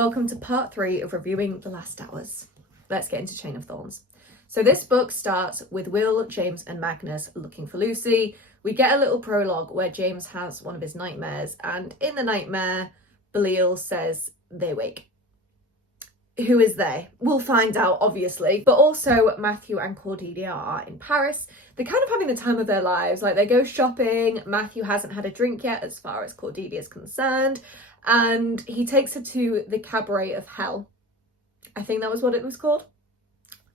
Welcome to part 3 of reviewing The Last Hours. Let's get into Chain of Thorns. So this book starts with Will, James and Magnus looking for Lucy. We get a little prologue where James has one of his nightmares, and in the nightmare, Belial says they wake. Who is they? We'll find out, obviously. But also Matthew and Cordelia are in Paris. They're kind of having the time of their lives. Like, they go shopping. Matthew hasn't had a drink yet as far as Cordelia is concerned. And he takes her to the Cabaret of Hell. I think that was what it was called.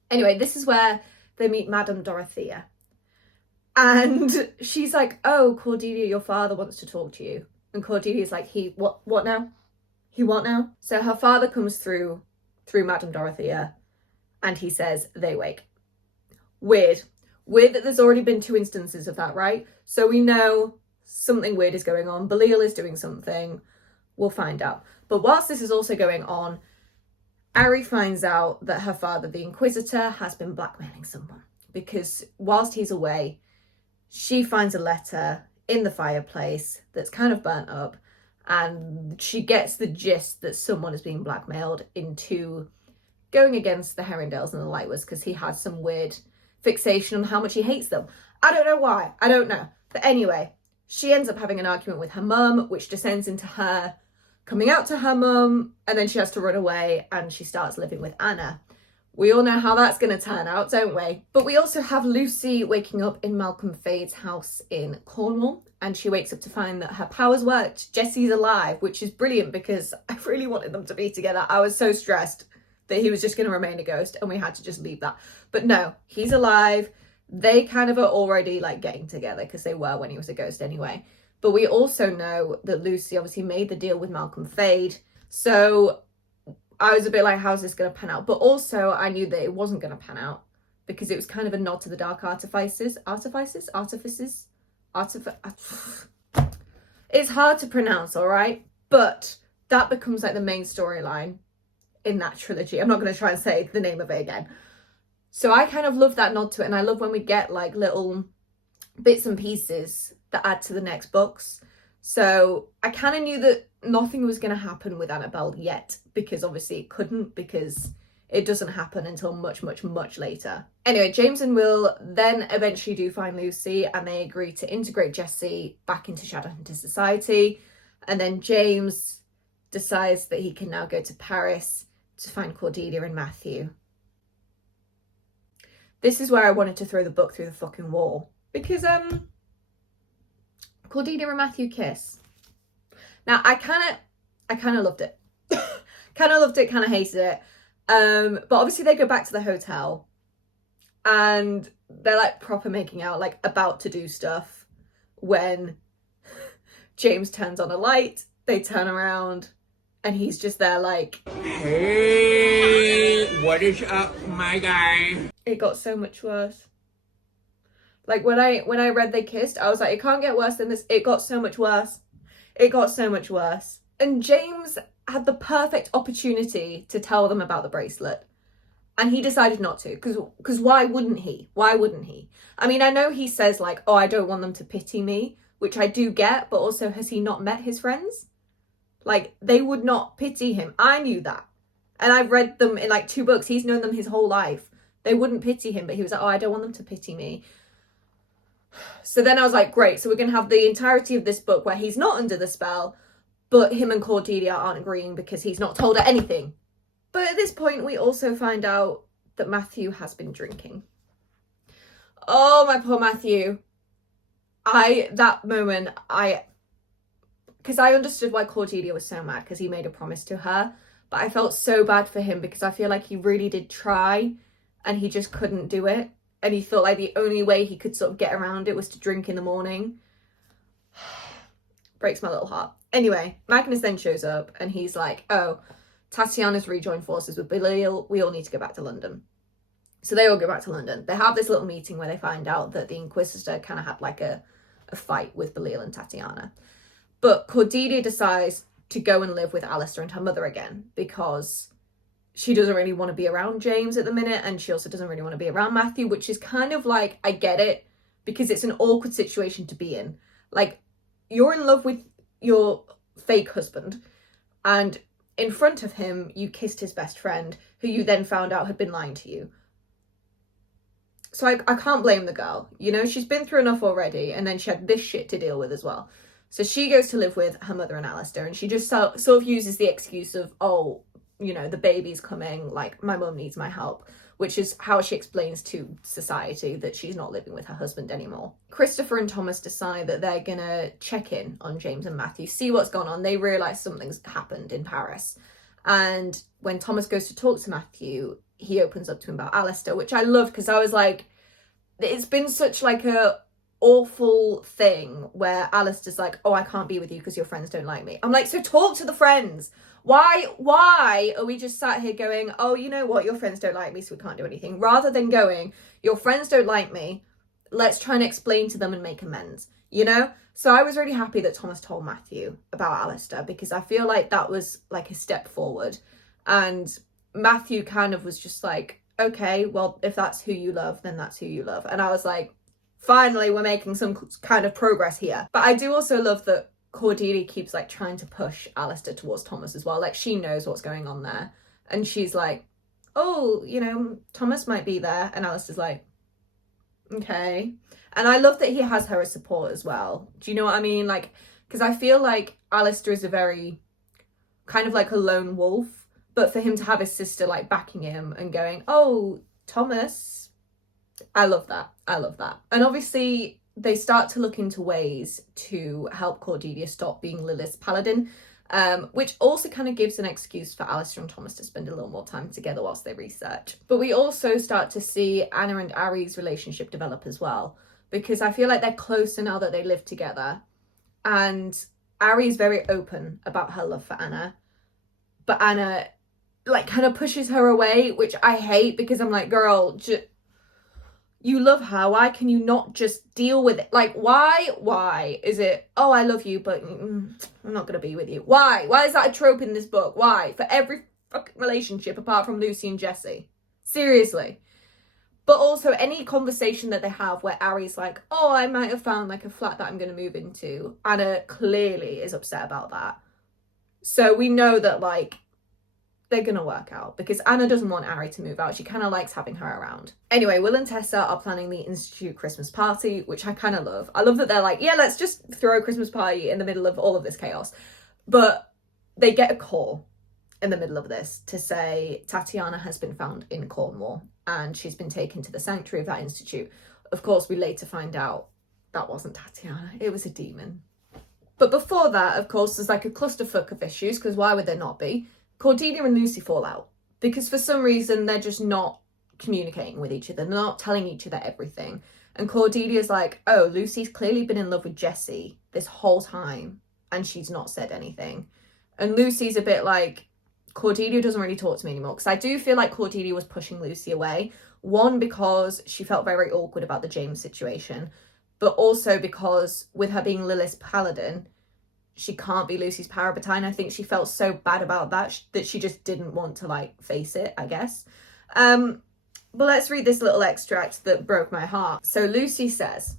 Anyway, this is where they meet Madame Dorothea. And she's like, oh, Cordelia, your father wants to talk to you. And Cordelia's like, what now? He what now? So her father comes through Madame Dorothea, and he says they wake. Weird that there's already been 2 instances of that, right? So we know something weird is going on. Belial is doing something. We'll find out. But whilst this is also going on, Ari finds out that her father, the Inquisitor, has been blackmailing someone, because whilst he's away, she finds a letter in the fireplace that's kind of burnt up, and she gets the gist that someone is being blackmailed into going against the Herringdales and the Lightwoods because he has some weird fixation on how much he hates them. I don't know why. I don't know. But anyway, she ends up having an argument with her mum, which descends into her coming out to her mum, and then she has to run away and she starts living with Anna. We all know how that's going to turn out, don't we? But we also have Lucy waking up in Malcolm Fade's house in Cornwall, and she wakes up to find that her powers worked. Jesse's alive, which is brilliant because I really wanted them to be together. I was so stressed that he was just going to remain a ghost and we had to just leave that. But no, he's alive. They kind of are already like getting together because they were when he was a ghost anyway. But we also know that Lucy obviously made the deal with Malcolm Fade. So I was a bit like, how's this going to pan out? But also I knew that it wasn't going to pan out because it was kind of a nod to the dark artifices. It's hard to pronounce, all right? But that becomes like the main storyline in that trilogy. I'm not going to try and say the name of it again. So I kind of love that nod to it. And I love when we get like little bits and pieces that add to the next books. So I kind of knew that nothing was going to happen with Annabelle yet, because obviously it couldn't, because it doesn't happen until much, much, much later. Anyway, James and Will then eventually do find Lucy, and they agree to integrate Jesse back into Shadowhunter Society. And then James decides that he can now go to Paris to find Cordelia and Matthew. This is where I wanted to throw the book through the fucking wall, because Cordelia and Matthew kiss. Now I kind of loved it. Kind of loved it, kind of hated it. But obviously they go back to the hotel and they're like proper making out, like about to do stuff, when James turns on a light. They turn around and he's just there like, hey, what is up, my guy? It got so much worse. Like when I read they kissed, I was like, it can't get worse than this. It got so much worse. It got so much worse. And James had the perfect opportunity to tell them about the bracelet, and he decided not to, because why wouldn't he? Why wouldn't he? I mean, I know he says like, oh, I don't want them to pity me, which I do get, but also, has he not met his friends? Like, they would not pity him. I knew that. And I've read them in like 2 books. He's known them his whole life. They wouldn't pity him, but he was like, oh, I don't want them to pity me. So then I was like, great, so we're going to have the entirety of this book where he's not under the spell, but him and Cordelia aren't agreeing because he's not told her anything. But at this point, we also find out that Matthew has been drinking. Oh, my poor Matthew. That moment, because I understood why Cordelia was so mad, because he made a promise to her, but I felt so bad for him because I feel like he really did try and he just couldn't do it. And he felt like the only way he could sort of get around it was to drink in the morning. Breaks my little heart. Anyway, Magnus then shows up and he's like, oh, Tatiana's rejoined forces with Belial. We all need to go back to London. So they all go back to London. They have this little meeting where they find out that the Inquisitor kind of had like a fight with Belial and Tatiana. But Cordelia decides to go and live with Alistair and her mother again, because she doesn't really want to be around James at the minute, and she also doesn't really want to be around Matthew, which is kind of like, I get it, because it's an awkward situation to be in. Like, you're in love with your fake husband, and in front of him, you kissed his best friend, who you then found out had been lying to you. So I can't blame the girl. You know, she's been through enough already, and then she had this shit to deal with as well. So she goes to live with her mother and Alistair, and she just sort of uses the excuse of, oh, you know, the baby's coming, like, my mum needs my help, which is how she explains to society that she's not living with her husband anymore. Christopher and Thomas decide that they're gonna check in on James and Matthew, see what's gone on. They realise something's happened in Paris. And when Thomas goes to talk to Matthew, he opens up to him about Alistair, which I love, because I was like, it's been such like a awful thing where Alistair's like, oh, I can't be with you because your friends don't like me. I'm like, so talk to the friends. Why are we just sat here going, oh, you know what, your friends don't like me, so we can't do anything, rather than going, your friends don't like me, let's try and explain to them and make amends, you know? So I was really happy that Thomas told Matthew about Alistair, because I feel like that was like a step forward. And Matthew kind of was just like, okay, well, if that's who you love, then that's who you love. And I was like, finally, we're making some kind of progress here. But I do also love that Cordelia keeps like trying to push Alistair towards Thomas as well. Like, she knows what's going on there. And she's like, oh, you know, Thomas might be there. And Alistair's like, okay. And I love that he has her as support as well. Do you know what I mean? Like, because I feel like Alistair is a very kind of like a lone wolf. But for him to have his sister like backing him and going, oh, Thomas, I love that. I love that. And obviously they start to look into ways to help Cordelia stop being Lilith's paladin, which also kind of gives an excuse for Alistair and Thomas to spend a little more time together whilst they research. But we also start to see Anna and Ari's relationship develop as well, because I feel like they're closer now that they live together. And Ari is very open about her love for Anna, but Anna like kind of pushes her away, which I hate, because I'm like, girl, you love her, why can you not just deal with it? Like, why is it, oh, I love you, but I'm not gonna be with you? Why is that a trope in this book? Why? For every fucking relationship apart from Lucy and Jessie, seriously. But also any conversation that they have where Ari's like, oh, I might have found like a flat that I'm gonna move into, Anna clearly is upset about that. So we know that like they're gonna work out, because Anna doesn't want Ari to move out. She kind of likes having her around. Anyway, Will and Tessa are planning the Institute Christmas party, which I kind of love. I love that they're like, yeah, let's just throw a Christmas party in the middle of all of this chaos. But they get a call in the middle of this to say Tatiana has been found in Cornwall and she's been taken to the sanctuary of that institute. Of course, we later find out that wasn't Tatiana, it was a demon. But before that, of course, there's like a clusterfuck of issues, because why would there not be? Cordelia and Lucy fall out because for some reason they're just not communicating with each other. They're not telling each other everything. And Cordelia's like, oh, Lucy's clearly been in love with Jessie this whole time and she's not said anything. And Lucy's a bit like, Cordelia doesn't really talk to me anymore, because I do feel like Cordelia was pushing Lucy away. One, because she felt very awkward about the James situation, but also because with her being Lilith's paladin, she can't be Lucy's parabattine. I think she felt so bad about that that she just didn't want to like face it, I guess. But let's read this little extract that broke my heart. So Lucy says,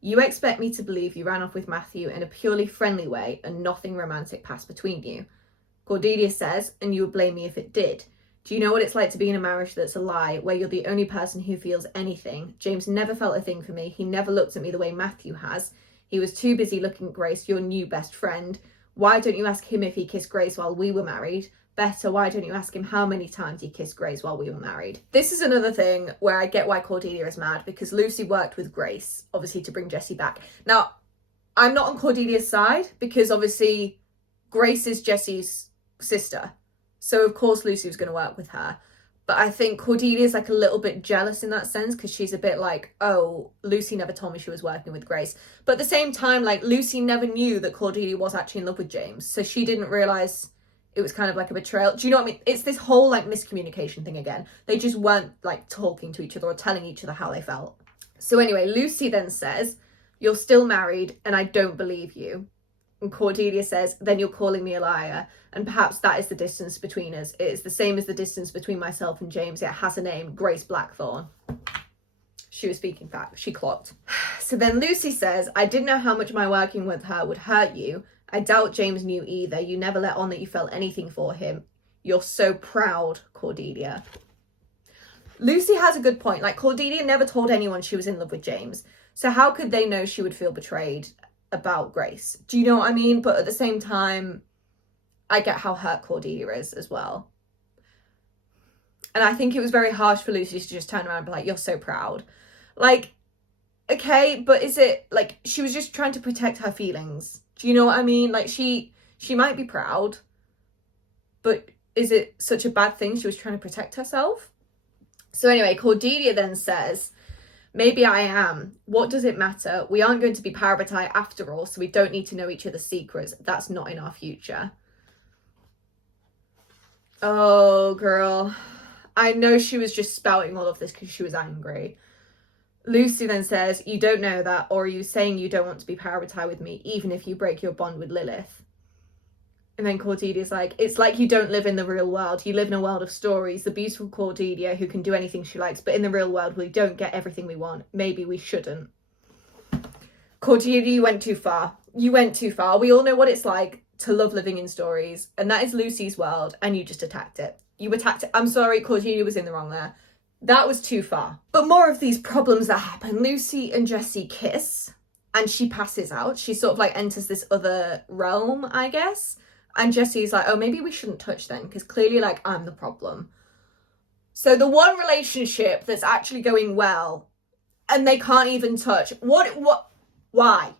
you expect me to believe you ran off with Matthew in a purely friendly way and nothing romantic passed between you. Cordelia says, and you would blame me if it did. Do you know what it's like to be in a marriage that's a lie, where you're the only person who feels anything? James never felt a thing for me. He never looked at me the way Matthew has. He was too busy looking at Grace, your new best friend. Why don't you ask him if he kissed Grace while we were married? Better, why don't you ask him how many times he kissed Grace while we were married? This is another thing where I get why Cordelia is mad, because Lucy worked with Grace, obviously, to bring Jessie back. Now, I'm not on Cordelia's side, because obviously Grace is Jessie's sister. So of course Lucy was going to work with her. But I think Cordelia's like a little bit jealous in that sense, because she's a bit like, oh, Lucy never told me she was working with Grace. But at the same time, like, Lucy never knew that Cordelia was actually in love with James. So she didn't realise it was kind of like a betrayal. Do you know what I mean? It's this whole like miscommunication thing again. They just weren't like talking to each other or telling each other how they felt. So anyway, Lucy then says, you're still married and I don't believe you. And Cordelia says, then you're calling me a liar. And perhaps that is the distance between us. It is the same as the distance between myself and James. It has a name, Grace Blackthorn. She was speaking fact. She clocked. So then Lucy says, I didn't know how much my working with her would hurt you. I doubt James knew either. You never let on that you felt anything for him. You're so proud, Cordelia. Lucy has a good point. Like, Cordelia never told anyone she was in love with James. So how could they know she would feel betrayed about Grace? Do you know what I mean? But at the same time, I get how hurt Cordelia is as well. And I think it was very harsh for Lucy to just turn around and be like, you're so proud. Like, okay, but is it, like, she was just trying to protect her feelings. Do you know what I mean? Like, she might be proud, but is it such a bad thing she was trying to protect herself? So anyway, Cordelia then says, maybe I am. What does it matter? We aren't going to be parabatai after all, so we don't need to know each other's secrets. That's not in our future. Oh, girl. I know she was just spouting all of this because she was angry. Lucy then says, you don't know that, or are you saying you don't want to be parabatai with me, even if you break your bond with Lilith? And then Cordelia's like, it's like you don't live in the real world. You live in a world of stories. The beautiful Cordelia who can do anything she likes, but in the real world, we don't get everything we want. Maybe we shouldn't. Cordelia, you went too far. You went too far. We all know what it's like to love living in stories, and that is Lucy's world, and you just attacked it. You attacked it. I'm sorry, Cordelia was in the wrong there. That was too far. But more of these problems that happen. Lucy and Jessie kiss, and she passes out. She sort of like enters this other realm, I guess. And Jessie's like, oh, maybe we shouldn't touch then, because clearly, like, I'm the problem. So the one relationship that's actually going well, and they can't even touch. Why?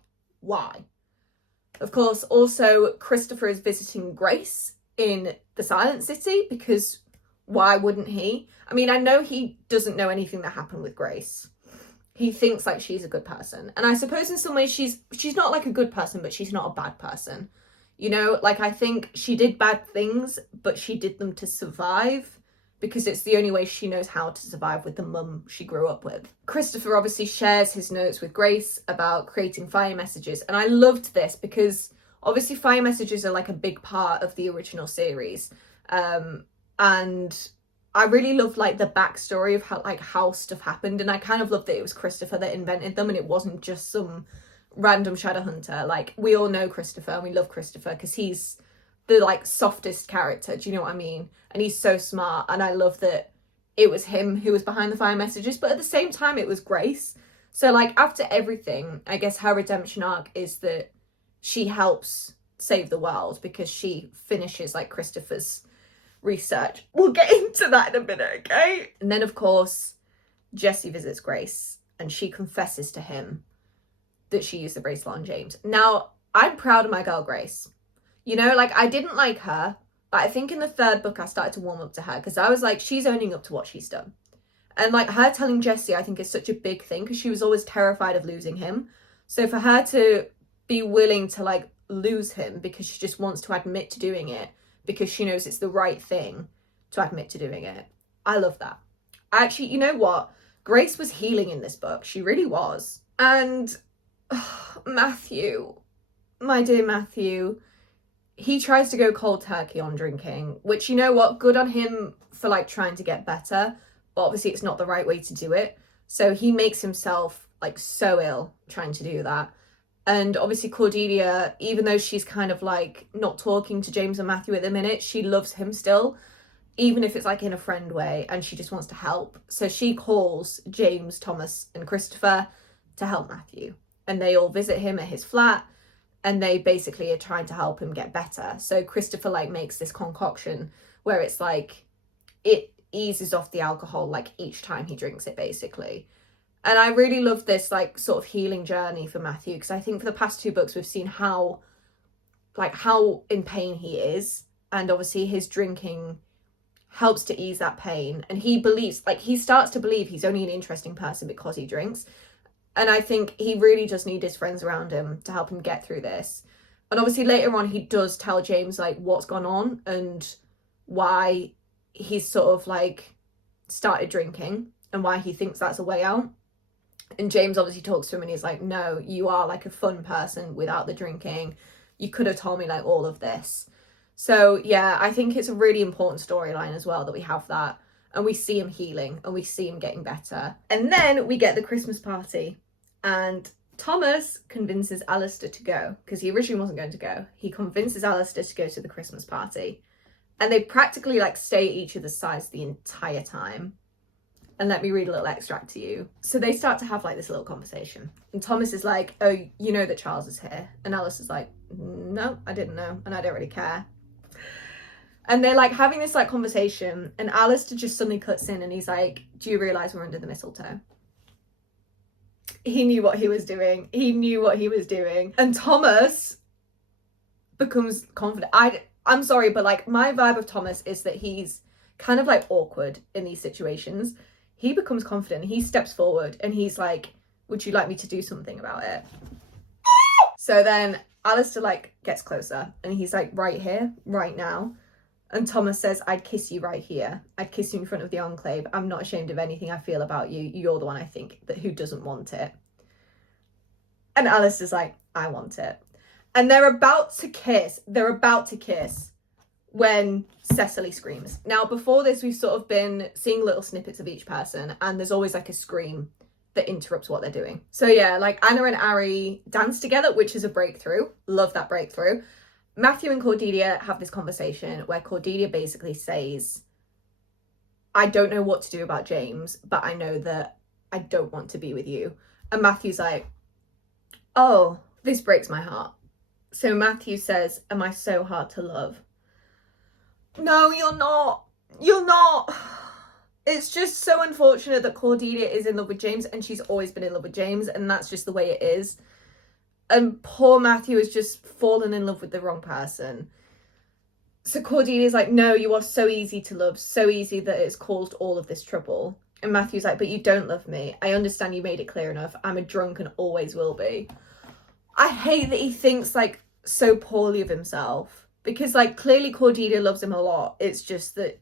Of course, also, Christopher is visiting Grace in the Silent City, because why wouldn't he? I mean, I know he doesn't know anything that happened with Grace. He thinks, like, she's a good person. And I suppose in some ways she's not, like, a good person, but she's not a bad person. You know, like, I think she did bad things, but she did them to survive, because it's the only way she knows how to survive with the mum she grew up with. Christopher obviously shares his notes with Grace about creating fire messages. And I loved this because obviously fire messages are like a big part of the original series. And I really loved like the backstory of how stuff happened. And I kind of loved that it was Christopher that invented them and it wasn't just some random Shadowhunter. Like, we all know Christopher and we love Christopher because he's the like softest character, do you know what I mean? And he's so smart, and I love that it was him who was behind the fire messages, but at the same time it was Grace. So like after everything, I guess her redemption arc is that she helps save the world because she finishes like Christopher's research. We'll get into that in a minute, okay? And then of course Jessie visits Grace and she confesses to him that she used the bracelet on James. Now, I'm proud of my girl Grace. You know, like, I didn't like her, but I think in the third book I started to warm up to her because I was like, she's owning up to what she's done. And like her telling Jessie, I think is such a big thing because she was always terrified of losing him. So for her to be willing to like lose him because she just wants to admit to doing it because she knows it's the right thing to admit to doing it. I love that. Actually, you know what? Grace was healing in this book. She really was. And Matthew, my dear Matthew, he tries to go cold turkey on drinking, which, you know what, good on him for like trying to get better, but obviously it's not the right way to do it. So he makes himself like so ill trying to do that. And obviously Cordelia, even though she's kind of like not talking to James and Matthew at the minute, she loves him still, even if it's like in a friend way, and she just wants to help. So she calls James, Thomas and Christopher to help Matthew, and they all visit him at his flat. And they basically are trying to help him get better. So Christopher like makes this concoction where it's like, it eases off the alcohol like each time he drinks it basically. And I really love this like sort of healing journey for Matthew, because I think for the past two books we've seen how in pain he is. And obviously his drinking helps to ease that pain. And he believes, like he starts to believe he's only an interesting person because he drinks. And I think he really does need his friends around him to help him get through this. And obviously later on, he does tell James like what's gone on and why he's sort of like started drinking and why he thinks that's a way out. And James obviously talks to him and he's like, no, you are like a fun person without the drinking. You could have told me like all of this. So yeah, I think it's a really important storyline as well that we have that. And we see him healing and we see him getting better. And then we get the Christmas party. And Thomas convinces Alistair to go, because he originally wasn't going to go. He convinces Alistair to go to the Christmas party. And they practically like stay at each other's sides the entire time. And let me read a little extract to you. So they start to have like this little conversation. And Thomas is like, oh, you know that Charles is here. And Alistair's like, no, I didn't know. And I don't really care. And they're like having this like conversation. And Alistair just suddenly cuts in and he's like, do you realise we're under the mistletoe? He knew what he was doing. He knew what he was doing. And Thomas becomes confident. I'm sorry, but like my vibe of Thomas is that he's kind of like awkward in these situations. He becomes confident. He steps forward and he's like, would you like me to do something about it? So then Alistair like gets closer and he's like, right here, right now. And Thomas says, I'd kiss you right here. I'd kiss you in front of the Enclave. I'm not ashamed of anything I feel about you. You're the one I think that who doesn't want it. And Alistair's like, I want it. And they're about to kiss. They're about to kiss when Cecily screams. Now, before this, we've sort of been seeing little snippets of each person, and there's always like a scream that interrupts what they're doing. So yeah, like Anna and Ari dance together, which is a breakthrough. Love that breakthrough. Matthew and Cordelia have this conversation where Cordelia basically says, I don't know what to do about James, but I know that I don't want to be with you. And Matthew's like, oh, this breaks my heart. So Matthew says, am I so hard to love? No, you're not. You're not. It's just so unfortunate that Cordelia is in love with James, and she's always been in love with James, and that's just the way it is. And poor Matthew has just fallen in love with the wrong person. So Cordelia's like, no, you are so easy to love, so easy that it's caused all of this trouble. And Matthew's like, but you don't love me. I understand you made it clear enough. I'm a drunk and always will be. I hate that he thinks like so poorly of himself, because like clearly Cordelia loves him a lot. It's just that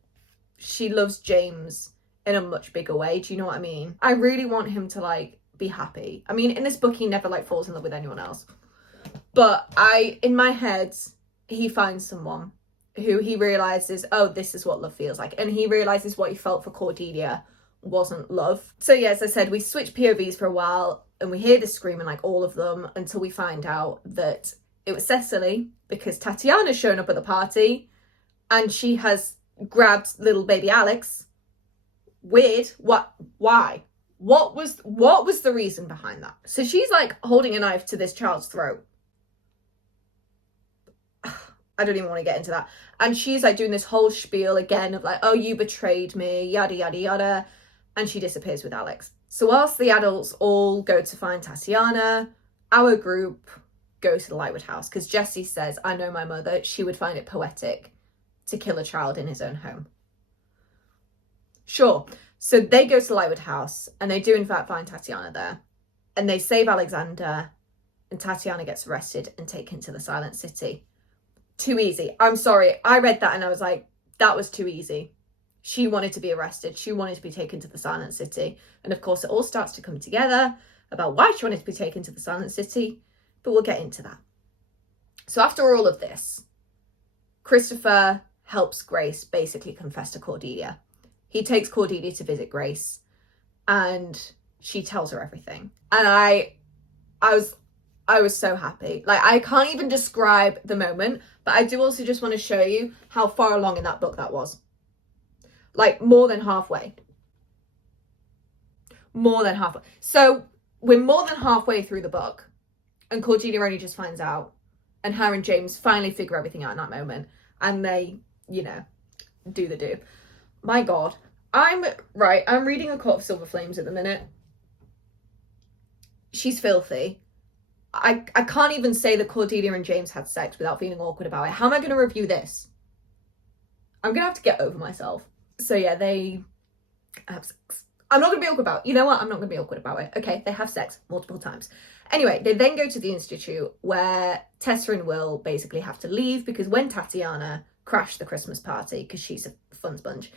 she loves James in a much bigger way. Do you know what I mean? I really want him to like be happy. I mean, in this book, he never like falls in love with anyone else. But in my head, he finds someone who he realizes, oh, this is what love feels like. And he realizes what he felt for Cordelia wasn't love. So yeah, as I said, we switch POVs for a while and we hear this screaming, like all of them, until we find out that it was Cecily, because Tatiana's shown up at the party and she has grabbed little baby Alex. Weird. What? Why? What was the reason behind that? So she's like holding a knife to this child's throat. I don't even want to get into that. And she's like doing this whole spiel again of like, oh, you betrayed me, yada, yada, yada. And she disappears with Alex. So whilst the adults all go to find Tatiana, our group goes to the Lightwood house, because Jesse says, I know my mother, she would find it poetic to kill a child in his own home. Sure. So they go to the Lightwood house and they do in fact find Tatiana there. And they save Alexander, and Tatiana gets arrested and taken to the Silent City. Too easy. I'm sorry. I read that and I was like, that was too easy. She wanted to be arrested. She wanted to be taken to the Silent City. And of course, it all starts to come together about why she wanted to be taken to the Silent City. But we'll get into that. So after all of this, Christopher helps Grace basically confess to Cordelia. He takes Cordelia to visit Grace and she tells her everything. And I was so happy. Like, I can't even describe the moment, but I do also just want to show you how far along in that book that was. Like, more than halfway. More than halfway. So we're more than halfway through the book and Cordelia only just finds out, and her and James finally figure everything out in that moment, and they, you know, do the do. My God. I'm reading A Court of Silver Flames at the minute. She's filthy. I can't even say that Cordelia and James had sex without feeling awkward about it. How am I going to review this? I'm going to have to get over myself. So yeah, they have sex. I'm not going to be awkward about it. You know what? I'm not going to be awkward about it. Okay, they have sex multiple times. Anyway, they then go to the Institute where Tessa and Will basically have to leave because when Tatiana crashed the Christmas party, because she's a fun sponge,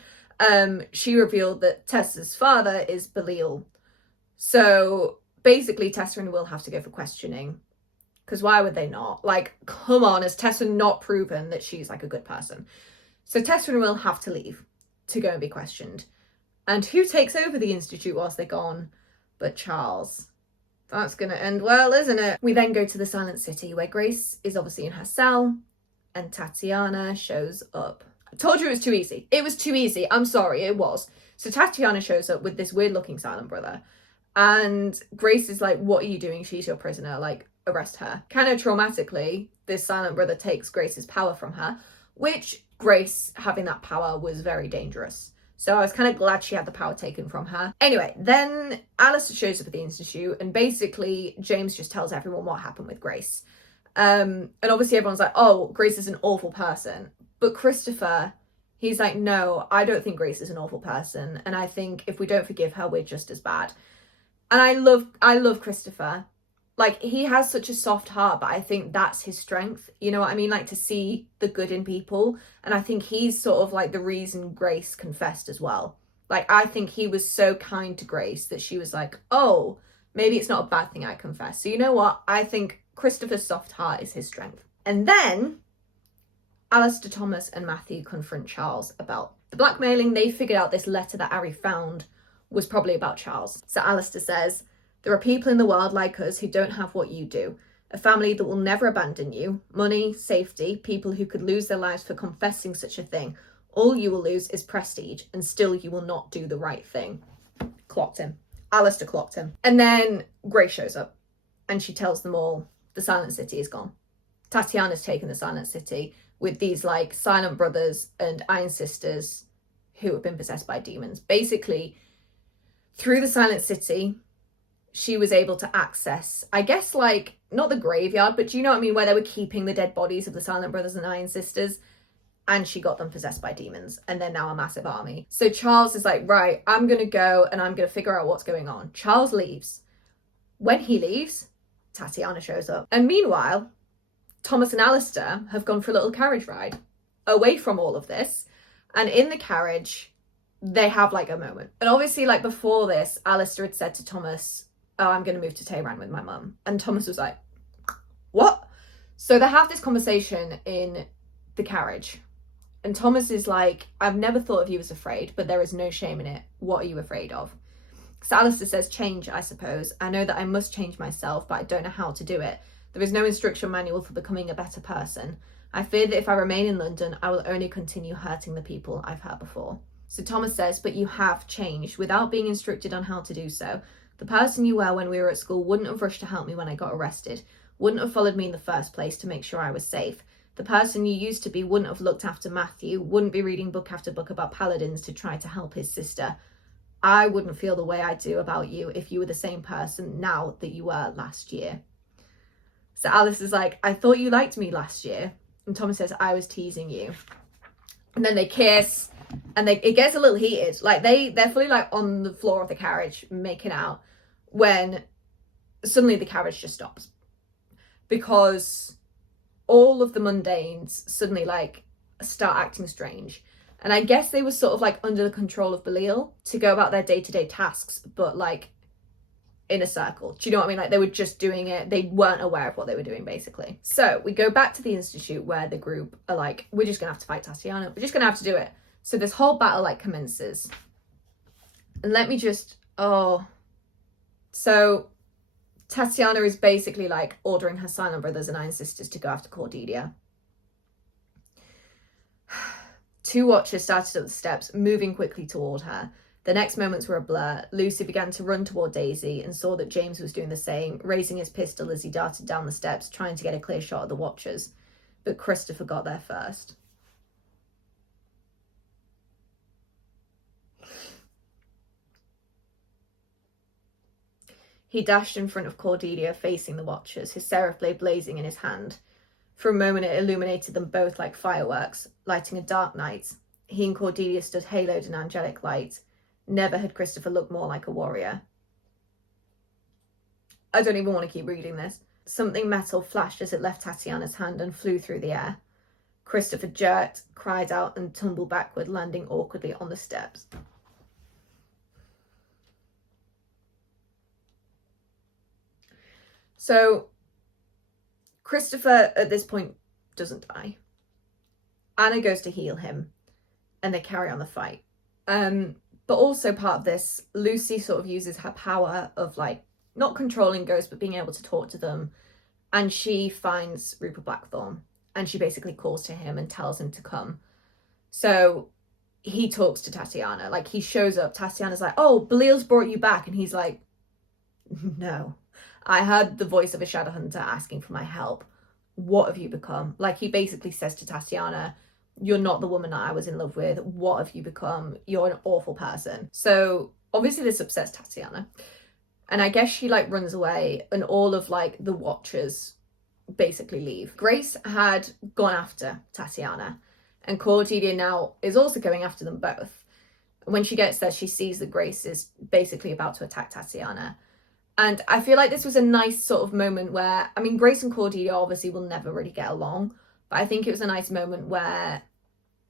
she revealed that Tessa's father is Belial. So basically Tessa and Will have to go for questioning, because why would they not? Like, come on, has Tessa not proven that she's like a good person? So Tessa and Will have to leave to go and be questioned. And who takes over the Institute whilst they're gone but Charles? That's gonna end well, isn't it? We then go to the Silent City, where Grace is obviously in her cell and Tatiana shows up. I told you it was too easy. It was too easy. I'm sorry, it was. So Tatiana shows up with this weird looking silent brother, and Grace is like, what are you doing? She's your prisoner, like, arrest her. Kind of traumatically, this silent brother takes Grace's power from her, which Grace having that power was very dangerous. So I was kind of glad she had the power taken from her. Anyway, then Alistair shows up at the Institute, and basically James just tells everyone what happened with Grace. And obviously everyone's like, oh, Grace is an awful person. But Christopher, he's like, no, I don't think Grace is an awful person. And I think if we don't forgive her, we're just as bad. And I love Christopher. Like, he has such a soft heart, but I think that's his strength. You know what I mean? Like, to see the good in people. And I think he's sort of like the reason Grace confessed as well. Like, I think he was so kind to Grace that she was like, oh, maybe it's not a bad thing I confess. So you know what? I think Christopher's soft heart is his strength. And then Alistair, Thomas and Matthew confront Charles about the blackmailing. They figured out this letter that Harry found was probably about Charles. So Alistair says, there are people in the world like us who don't have what you do. A family that will never abandon you. Money, safety, people who could lose their lives for confessing such a thing. All you will lose is prestige, and still you will not do the right thing. Clocked him. Alistair clocked him. And then Grace shows up, and she tells them all the Silent City is gone. Tatiana's taken the Silent City with these like silent brothers and iron sisters who have been possessed by demons. Basically, through the Silent City, she was able to access, I guess, like, not the graveyard, but do you know what I mean? Where they were keeping the dead bodies of the Silent Brothers and Iron Sisters. And she got them possessed by demons. And they're now a massive army. So Charles is like, right, I'm going to go and I'm going to figure out what's going on. Charles leaves. When he leaves, Tatiana shows up. And meanwhile, Thomas and Alistair have gone for a little carriage ride away from all of this. And in the carriage, they have like a moment. And obviously, like, before this, Alistair had said to Thomas, oh, I'm going to move to Tehran with my mum. And Thomas was like, what? So they have this conversation in the carriage. And Thomas is like, I've never thought of you as afraid, but there is no shame in it. What are you afraid of? So Alistair says, change, I suppose. I know that I must change myself, but I don't know how to do it. There is no instruction manual for becoming a better person. I fear that if I remain in London, I will only continue hurting the people I've hurt before. So Thomas says, but you have changed without being instructed on how to do so. The person you were when we were at school wouldn't have rushed to help me when I got arrested, wouldn't have followed me in the first place to make sure I was safe. The person you used to be wouldn't have looked after Matthew, wouldn't be reading book after book about paladins to try to help his sister. I wouldn't feel the way I do about you if you were the same person now that you were last year. So Alice is like, I thought you liked me last year. And Thomas says, I was teasing you. And then they kiss. And it gets a little heated. Like, they're fully like on the floor of the carriage making out when suddenly the carriage just stops. Because all of the mundanes suddenly like start acting strange. And I guess they were sort of like under the control of Belial to go about their day-to-day tasks, but like in a circle. Do you know what I mean? Like, they were just doing it. They weren't aware of what they were doing, basically. So we go back to the Institute where the group are like, we're just gonna have to fight Tatiana. We're just gonna have to do it. So this whole battle like commences. And let me just, so Tatiana is basically like ordering her silent brothers and iron sisters to go after Cordelia. Two watchers started up the steps, moving quickly toward her. The next moments were a blur. Lucy began to run toward Daisy and saw that James was doing the same, raising his pistol as he darted down the steps, trying to get a clear shot at the watchers. But Christopher got there first. He dashed in front of Cordelia, facing the watchers, his seraph blade blazing in his hand. For a moment it illuminated them both like fireworks, lighting a dark night. He and Cordelia stood haloed in angelic light. Never had Christopher looked more like a warrior. I don't even want to keep reading this. Something metal flashed as it left Tatiana's hand and flew through the air. Christopher jerked, cried out, and tumbled backward, landing awkwardly on the steps. So Christopher at this point doesn't die. Anna goes to heal him and they carry on the fight. But also part of this, Lucy sort of uses her power of like not controlling ghosts, but being able to talk to them. And she finds Rupert Blackthorn, and she basically calls to him and tells him to come. So he talks to Tatiana, like he shows up. Tatiana's like, oh, Belial's brought you back. And he's like, no, I heard the voice of a Shadowhunter asking for my help. What have you become? Like he basically says to Tatiana, you're not the woman that I was in love with. What have you become? You're an awful person. So obviously this upsets Tatiana. And I guess she like runs away, and all of like the Watchers basically leave. Grace had gone after Tatiana, and Cordelia now is also going after them both. When she gets there, she sees that Grace is basically about to attack Tatiana. And I feel like this was a nice sort of moment where, I mean, Grace and Cordelia obviously will never really get along, but I think it was a nice moment where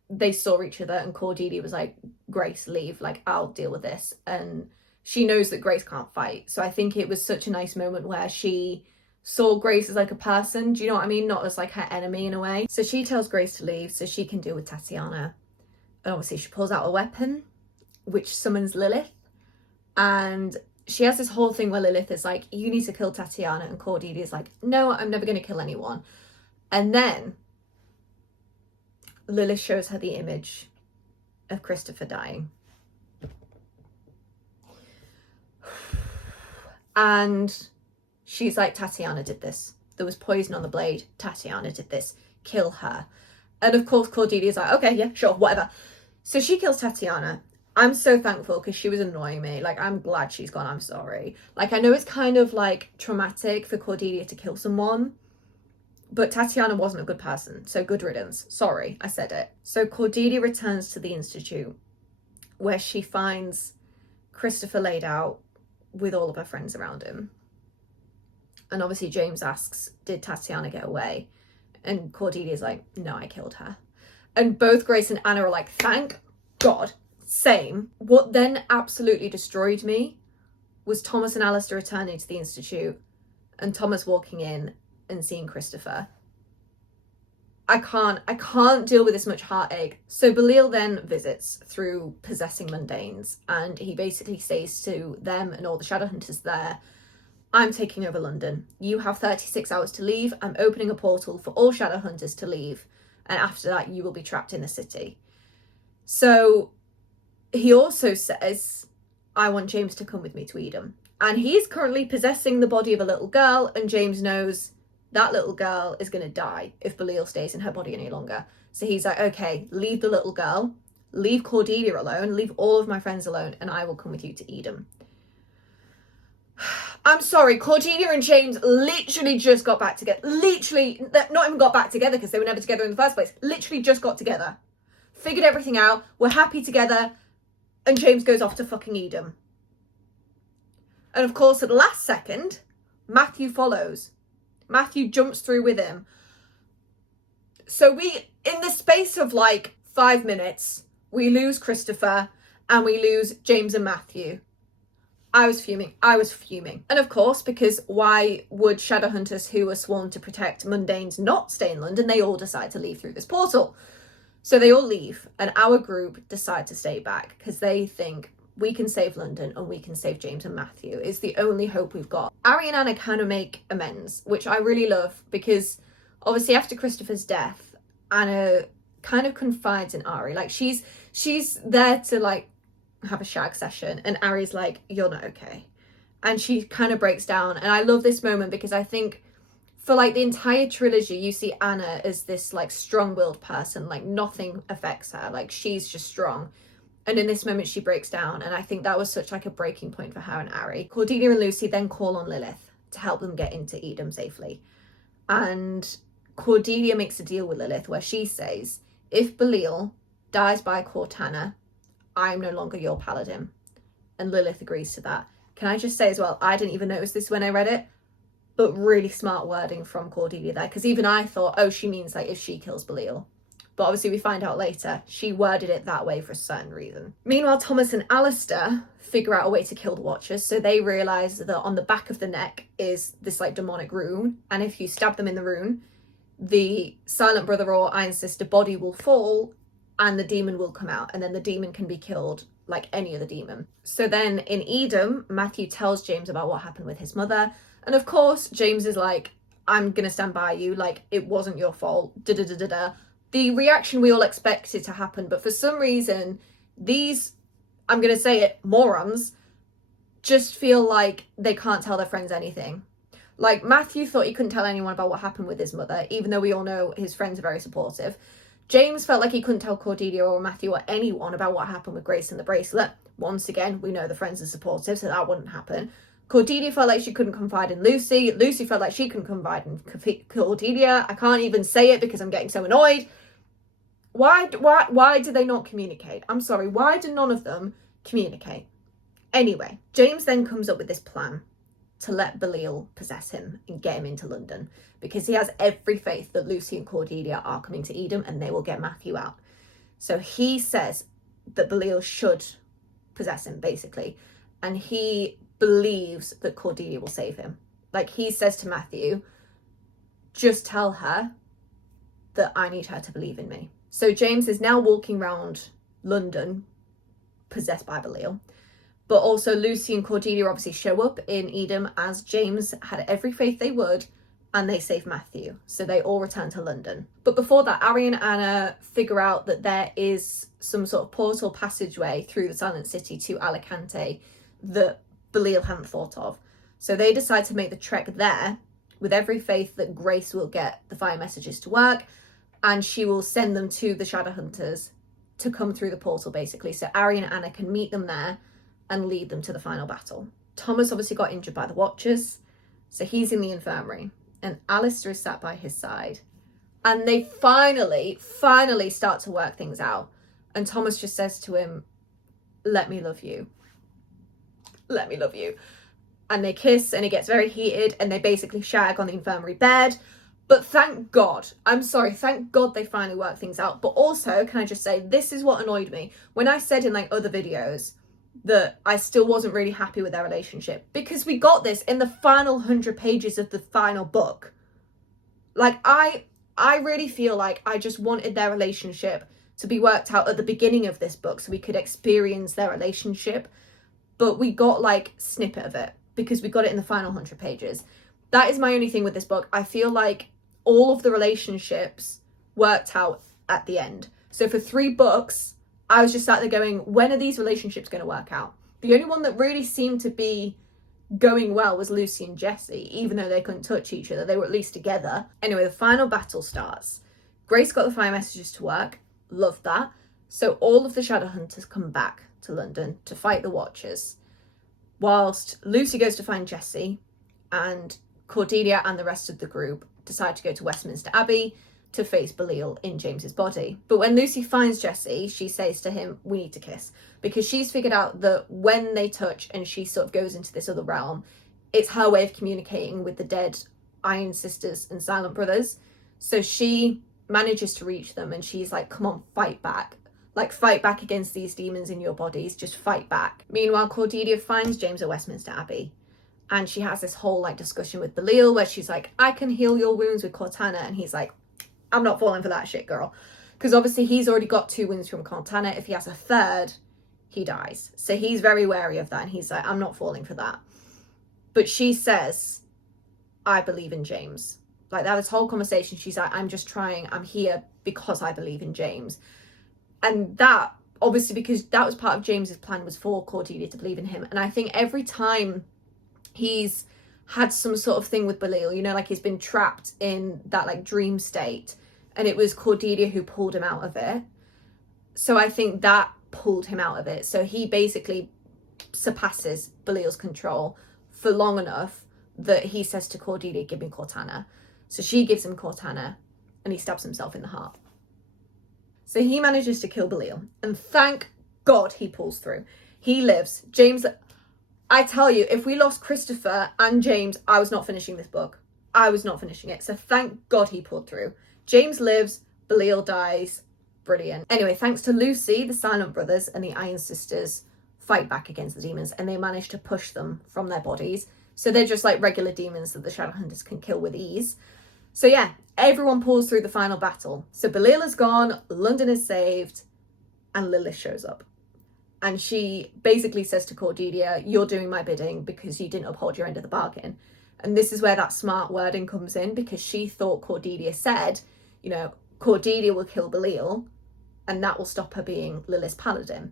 they saw each other and Cordelia was like, Grace, leave, like, I'll deal with this. And she knows that Grace can't fight. So I think it was such a nice moment where she saw Grace as like a person, do you know what I mean? Not as like her enemy in a way. So she tells Grace to leave so she can deal with Tatiana. And obviously she pulls out a weapon, which summons Lilith. And she has this whole thing where Lilith is like, you need to kill Tatiana. And Cordelia is like, no, I'm never going to kill anyone. And then Lilith shows her the image of Christopher dying. And she's like, Tatiana did this. There was poison on the blade. Tatiana did this. Kill her. And of course, Cordelia's like, okay, yeah, sure, whatever. So she kills Tatiana. I'm so thankful because she was annoying me. Like, I'm glad she's gone. I'm sorry. Like, I know it's kind of like traumatic for Cordelia to kill someone, but Tatiana wasn't a good person. So good riddance. Sorry, I said it. So Cordelia returns to the Institute where she finds Christopher laid out with all of her friends around him. And obviously James asks, did Tatiana get away? And Cordelia's like, no, I killed her. And both Grace and Anna are like, thank God. Same. What then absolutely destroyed me was Thomas and Alistair returning to the Institute and Thomas walking in and seeing Christopher. I can't deal with this much heartache. So Belial then visits through possessing mundanes, and he basically says to them and all the Shadowhunters there, I'm taking over London. You have 36 hours to leave. I'm opening a portal for all Shadowhunters to leave. And after that, you will be trapped in the city. So he also says, I want James to come with me to Edom. And he is currently possessing the body of a little girl, and James knows that little girl is going to die if Belial stays in her body any longer. So he's like, okay, leave the little girl, leave Cordelia alone, leave all of my friends alone, and I will come with you to Edom. I'm sorry, Cordelia and James literally just got back together. Literally, not even got back together because they were never together in the first place. Literally just got together. Figured everything out. We're happy together. And James goes off to fucking Edom. And of course, at the last second, Matthew follows. Matthew jumps through with him. So we, in the space of like 5 minutes, we lose Christopher and we lose James and Matthew. I was fuming. And of course, because why would Shadowhunters who were sworn to protect mundanes not stay in London? They all decide to leave through this portal. So they all leave, and our group decide to stay back because they think we can save London and we can save James and Matthew. It's the only hope we've got. Ari and Anna kind of make amends, which I really love because obviously after Christopher's death, Anna kind of confides in Ari. Like she's there to like have a shag session, and Ari's like, you're not okay. And she kind of breaks down. And I love this moment because I think for like the entire trilogy, you see Anna as this like strong-willed person, like nothing affects her, like she's just strong. And in this moment she breaks down, and I think that was such like a breaking point for her and Ari. Cordelia and Lucy then call on Lilith to help them get into Edom safely. And Cordelia makes a deal with Lilith where she says, if Belial dies by Cortana, I'm no longer your paladin. And Lilith agrees to that. Can I just say as well, I didn't even notice this when I read it, but really smart wording from Cordelia there, because even I thought, oh, she means like if she kills Belial. But obviously we find out later, she worded it that way for a certain reason. Meanwhile, Thomas and Alistair figure out a way to kill the Watchers, so they realise that on the back of the neck is this like demonic rune, and if you stab them in the rune, the Silent Brother or Iron Sister body will fall and the demon will come out, and then the demon can be killed like any other demon. So then in Edom, Matthew tells James about what happened with his mother, and of course James is like, I'm gonna stand by you, like it wasn't your fault, da-da-da-da-da. The reaction we all expected to happen, but for some reason these, I'm gonna say it, morons just feel like they can't tell their friends anything. Like Matthew thought he couldn't tell anyone about what happened with his mother, even though we all know his friends are very supportive. James felt like he couldn't tell Cordelia or Matthew or anyone about what happened with Grace and the bracelet. Once again, we know the friends are supportive, so that wouldn't happen. Cordelia felt like she couldn't confide in Lucy. Lucy felt like she couldn't confide in Cordelia. I can't even say it because I'm getting so annoyed. Why did they not communicate? I'm sorry, why did none of them communicate? Anyway, James then comes up with this plan to let Belial possess him and get him into London, because he has every faith that Lucy and Cordelia are coming to Edom and they will get Matthew out. So he says that Belial should possess him, basically, and he believes that Cordelia will save him. Like, he says to Matthew, just tell her that I need her to believe in me. So James is now walking around London possessed by Belial. But also Lucy and Cordelia obviously show up in Edom, as James had every faith they would, and they save Matthew. So they all return to London. But before that, Ari and Anna figure out that there is some sort of portal passageway through the Silent City to Alicante that Belial hadn't thought of. So they decide to make the trek there with every faith that Grace will get the fire messages to work, and she will send them to the Shadowhunters to come through the portal, basically. So Ari and Anna can meet them there and lead them to the final battle. Thomas obviously got injured by the Watchers, so he's in the infirmary, and Alistair is sat by his side. And they finally start to work things out. And Thomas just says to him, let me love you. Let me love you. And they kiss, and it gets very heated, and they basically shag on the infirmary bed. But thank God, thank God they finally work things out. But also, can I just say, this is what annoyed me. When I said in like other videos that I still wasn't really happy with their relationship, because we got this in the final 100 pages of the final book. Like, I really feel like I just wanted their relationship to be worked out at the beginning of this book so we could experience their relationship, but we got like snippet of it because we got it in the final 100 pages. That is my only thing with this book. I feel like all of the relationships worked out at the end. So for 3 books, I was just sat there going, when are these relationships going to work out? The only one that really seemed to be going well was Lucy and Jesse, even though they couldn't touch each other. They were at least together. Anyway, the final battle starts. Grace got the fire messages to work. Loved that. So all of the Shadowhunters come back to London to fight the Watchers, whilst Lucy goes to find Jesse, and Cordelia and the rest of the group decide to go to Westminster Abbey to face Belial in James's body. But when Lucy finds Jesse, she says to him, we need to kiss, because she's figured out that when they touch and she sort of goes into this other realm, it's her way of communicating with the dead Iron Sisters and Silent Brothers. So she manages to reach them, and she's like, come on, fight back. Like, fight back against these demons in your bodies, just fight back. Meanwhile, Cordelia finds James at Westminster Abbey, and she has this whole like discussion with Belial where she's like, I can heal your wounds with Cortana, and he's like, I'm not falling for that shit, girl. Because obviously he's already got 2 wounds from Cortana. If he has a 3rd, he dies. So he's very wary of that, and he's like, I'm not falling for that. But she says, I believe in James. Like, that this whole conversation, she's like, I'm here because I believe in James. And that, obviously, because that was part of James's plan, was for Cordelia to believe in him. And I think every time he's had some sort of thing with Belial, you know, like he's been trapped in that like dream state, and it was Cordelia who pulled him out of it. So I think that pulled him out of it. So he basically surpasses Belial's control for long enough that he says to Cordelia, give me Cortana. So she gives him Cortana, and he stabs himself in the heart. So he manages to kill Belial, and thank God he pulls through. He lives. James, I tell you, if we lost Christopher and James, I was not finishing this book. I was not finishing it. So thank God he pulled through. James lives, Belial dies. Brilliant. Anyway, thanks to Lucy, the Silent Brothers and the Iron Sisters fight back against the demons, and they manage to push them from their bodies. So they're just like regular demons that the Shadowhunters can kill with ease. So yeah, everyone pulls through the final battle. So Belil is gone, London is saved, and Lilith shows up. And she basically says to Cordelia, you're doing my bidding because you didn't uphold your end of the bargain. And this is where that smart wording comes in, because she thought Cordelia said, you know, Cordelia will kill Belil and that will stop her being Lilith's paladin.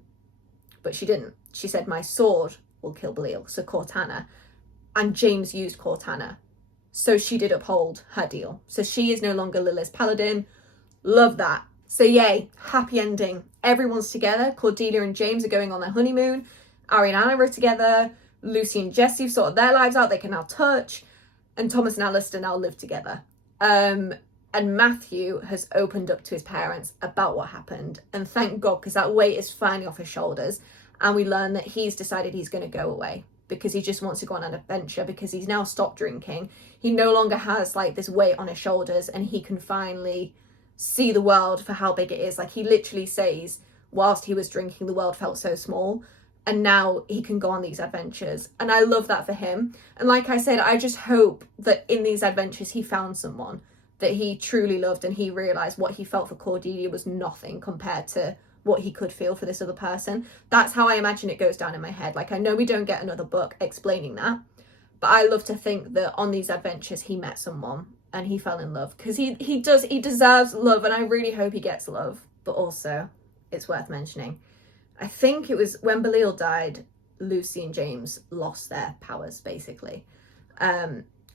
But she didn't. She said, my sword will kill Belil, so Cortana. And James used Cortana. So she did uphold her deal. So she is no longer Lilith's paladin. Love that. So yay, happy ending. Everyone's together. Cordelia and James are going on their honeymoon. Ari and Anna are together. Lucy and Jessie have sorted their lives out. They can now touch. And Thomas and Alistair now live together. And Matthew has opened up to his parents about what happened. And thank God, because that weight is finally off his shoulders. And we learn that he's decided he's going to go away because he just wants to go on an adventure, because he's now stopped drinking. He no longer has like this weight on his shoulders, and he can finally see the world for how big it is. Like, he literally says, whilst he was drinking, the world felt so small, and now he can go on these adventures. And I love that for him. And like I said, I just hope that in these adventures he found someone that he truly loved, and he realized what he felt for Cordelia was nothing compared to what he could feel for this other person. That's how I imagine it goes down in my head. Like, I know we don't get another book explaining that, but I love to think that on these adventures he met someone and he fell in love, because he deserves love, and I really hope he gets love. But also, it's worth mentioning, I think it was when Belil died, Lucy and James lost their powers, basically.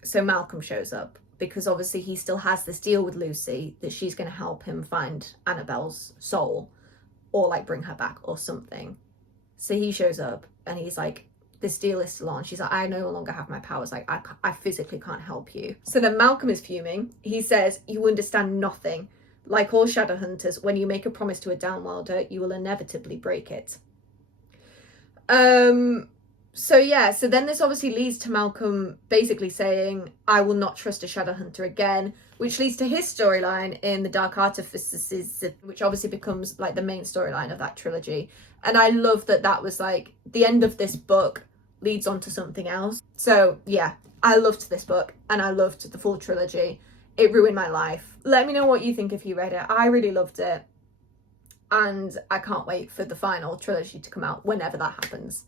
So Malcolm shows up, because obviously he still has this deal with Lucy that she's going to help him find Annabelle's soul, or like bring her back or something. So he shows up and he's like, this deal is still on. She's like, I no longer have my powers. Like, I physically can't help you. So then Malcolm is fuming. He says, you understand nothing. Like all Shadowhunters, when you make a promise to a Downwilder, you will inevitably break it. So yeah, so then this obviously leads to Malcolm basically saying, I will not trust a Shadowhunter again, which leads to his storyline in The Dark Artifices, which obviously becomes like the main storyline of that trilogy. And I love that that was like the end of this book leads on to something else. So yeah, I loved this book and I loved the full trilogy. It ruined my life. Let me know what you think if you read it. I really loved it. And I can't wait for the final trilogy to come out whenever that happens.